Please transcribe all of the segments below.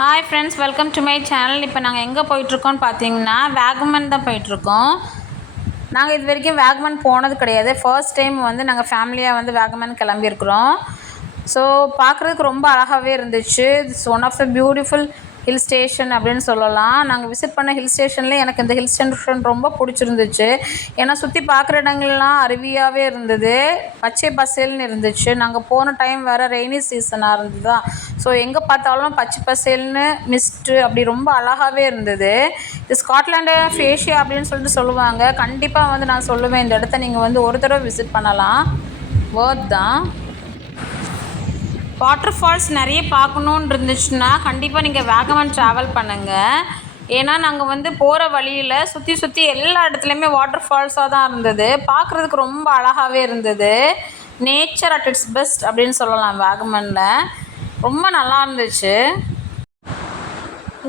Hi friends, welcome to my channel. இப்போ நாங்கள் எங்கே போயிட்டுருக்கோன்னு பார்த்தீங்கன்னா வேகமன் தான் போயிட்டுருக்கோம். நாங்கள் இது வரைக்கும் வேகமன் போனது கிடையாது. ஃபர்ஸ்ட் டைம் வந்து நாங்கள் ஃபேமிலியாக வந்து வேகமன் கிளம்பியிருக்கிறோம். ஸோ பார்க்குறதுக்கு ரொம்ப அழகாகவே இருந்துச்சு. It's one of the beautiful hill station அப்படின்னு சொல்லலாம். நாங்கள் விசிட் பண்ண ஹில் ஸ்டேஷன்லேயே எனக்கு இந்த ஹில் ஸ்டேஷன் ரொம்ப பிடிச்சிருந்துச்சு. ஏன்னா சுற்றி பார்க்குற இடங்கள்லாம் அருவியாகவே இருந்தது, பச்சை பசேல்னு இருந்துச்சு. நாங்கள் போன டைம் வேறு ரெய்னி சீசனாக இருந்ததா, ஸோ எங்கே பார்த்தாலும் பச்சை பசேல்னு மிஸ்ட்டு அப்படி ரொம்ப அழகாகவே இருந்தது. இது ஸ்காட்லாண்டு ஆஃப் ஏஷியா அப்படின்னு சொல்லிட்டு சொல்லுவாங்க. கண்டிப்பாக வந்து நான் சொல்லுவேன், இந்த இடத்த நீங்கள் வந்து ஒரு தடவை விசிட் பண்ணலாம், வர்த் தான். வாட்டர் ஃபால்ஸ் நிறைய பார்க்கணுன்னு இருந்துச்சுன்னா கண்டிப்பாக நீங்கள் வேகமன் ட்ராவல் பண்ணுங்கள். ஏன்னா நாங்கள் வந்து போகிற வழியில் சுற்றி எல்லா இடத்துலையுமே வாட்டர் ஃபால்ஸாக தான் இருந்தது. பார்க்குறதுக்கு ரொம்ப அழகாகவே இருந்தது. நேச்சர் அட் இட்ஸ் பெஸ்ட் அப்படின்னு சொல்லலாம். வேகமனில் ரொம்ப நல்லா இருந்துச்சு.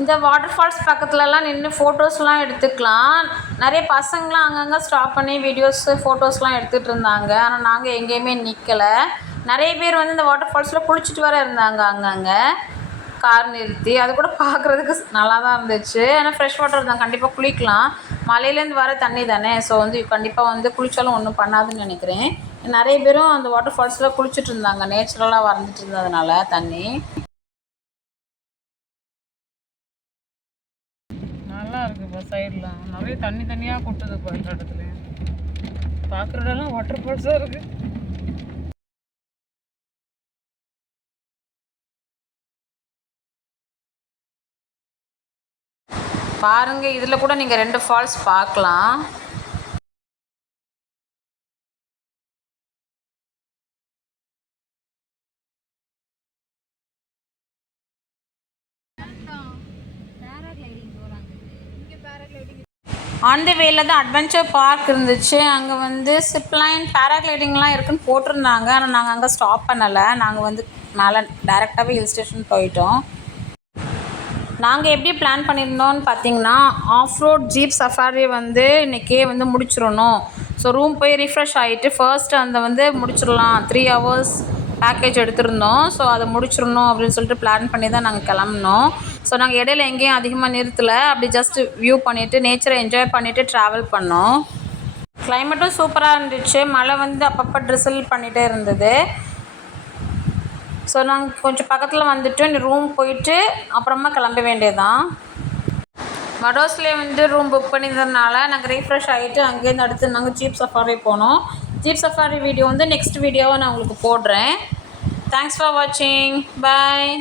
இந்த வாட்டர் ஃபால்ஸ் பக்கத்துலலாம் நின்று ஃபோட்டோஸ்லாம் எடுத்துக்கலாம். நிறைய பசங்களாம் அங்கங்கே ஸ்டாப் பண்ணி வீடியோஸு ஃபோட்டோஸ்லாம் எடுத்துகிட்டு இருந்தாங்க. ஆனால் நாங்கள் எங்கேயுமே நிற்கலை. நிறைய பேர் வந்து இந்த வாட்டர் ஃபால்ஸில் குளிச்சுட்டு வர இருந்தாங்க. அங்கங்கே கார் நிறுத்தி அது கூட பார்க்குறதுக்கு நல்லா தான் இருந்துச்சு. ஏன்னா ஃப்ரெஷ் வாட்டர் தான், கண்டிப்பாக குளிக்கலாம். மலையிலேருந்து வர தண்ணி தானே, ஸோ வந்து கண்டிப்பாக வந்து குளித்தாலும் ஒன்றும் பண்ணாதுன்னு நினைக்கிறேன். நிறைய பேரும் அந்த வாட்டர் ஃபால்ஸில் குளிச்சுட்டு இருந்தாங்க, நேச்சுரலாக வந்துட்டு இருந்ததுனால தண்ணி நல்லா இருக்குது. இப்போ சைடில் நிறைய தண்ணியாக கொட்டுது. இப்போ இந்த இடத்துல பார்க்குற இடம்லாம் வாட்டர் ஃபால்ஸாக இருக்குது. பாருங்கள், இதில் கூட நீங்கள் 2 ஃபால்ஸ் பார்க்கலாம். அந்த வேல தான் அட்வென்ச்சர் பார்க் இருந்துச்சு. அங்கே வந்து சிப்லைன் பேராகிளைடிங்லாம் இருக்குதுன்னு போட்டிருந்தாங்க. ஆனால் நாங்கள் அங்கே ஸ்டாப் பண்ணலை. நாங்கள் வந்து மேலே டைரெக்டாகவே ஹில் ஸ்டேஷன் போயிட்டோம். நாங்கள் எப்படி பிளான் பண்ணியிருந்தோன்னு பார்த்தீங்கன்னா, ஆஃப் ரோட் ஜீப் சஃபாரி வந்து இன்றைக்கே வந்து முடிச்சிடணும். ஸோ ரூம் போய் ரிஃப்ரெஷ் ஆகிட்டு ஃபர்ஸ்ட்டு அந்த வந்து முடிச்சிடலாம். 3 hours பேக்கேஜ் எடுத்திருந்தோம். ஸோ அதை முடிச்சிடணும் அப்படின்னு சொல்லிட்டு பிளான் பண்ணி தான் நாங்கள் கிளம்புனோம். ஸோ நாங்கள் இடையில எங்கேயும் அதிகமாக நிறுத்தலை. அப்படி ஜஸ்ட்டு வியூ பண்ணிவிட்டு நேச்சரை என்ஜாய் பண்ணிவிட்டு ட்ராவல் பண்ணோம். கிளைமேட்டும் சூப்பராக இருந்துச்சு. மழை வந்து அப்பப்போ ட்ரிசில் பண்ணிகிட்டே இருந்தது. ஸோ நாங்கள் கொஞ்சம் பக்கத்தில் வந்துட்டு ரூம் போயிட்டு அப்புறமா கிளம்ப வேண்டியதுதான். மடோஸ்லேயே வந்து ரூம் புக் பண்ணியிருந்ததுனால நாங்கள் ரீஃப்ரெஷ் ஆகிட்டு அங்கேருந்து அடுத்து நாங்கள் ஜீப் சஃபாரி போனோம். ஜீப் சஃபாரி வீடியோ வந்து நெக்ஸ்ட் வீடியோவை நான் உங்களுக்கு போடுறேன். தேங்க்ஸ் ஃபார் வாட்சிங். பாய்.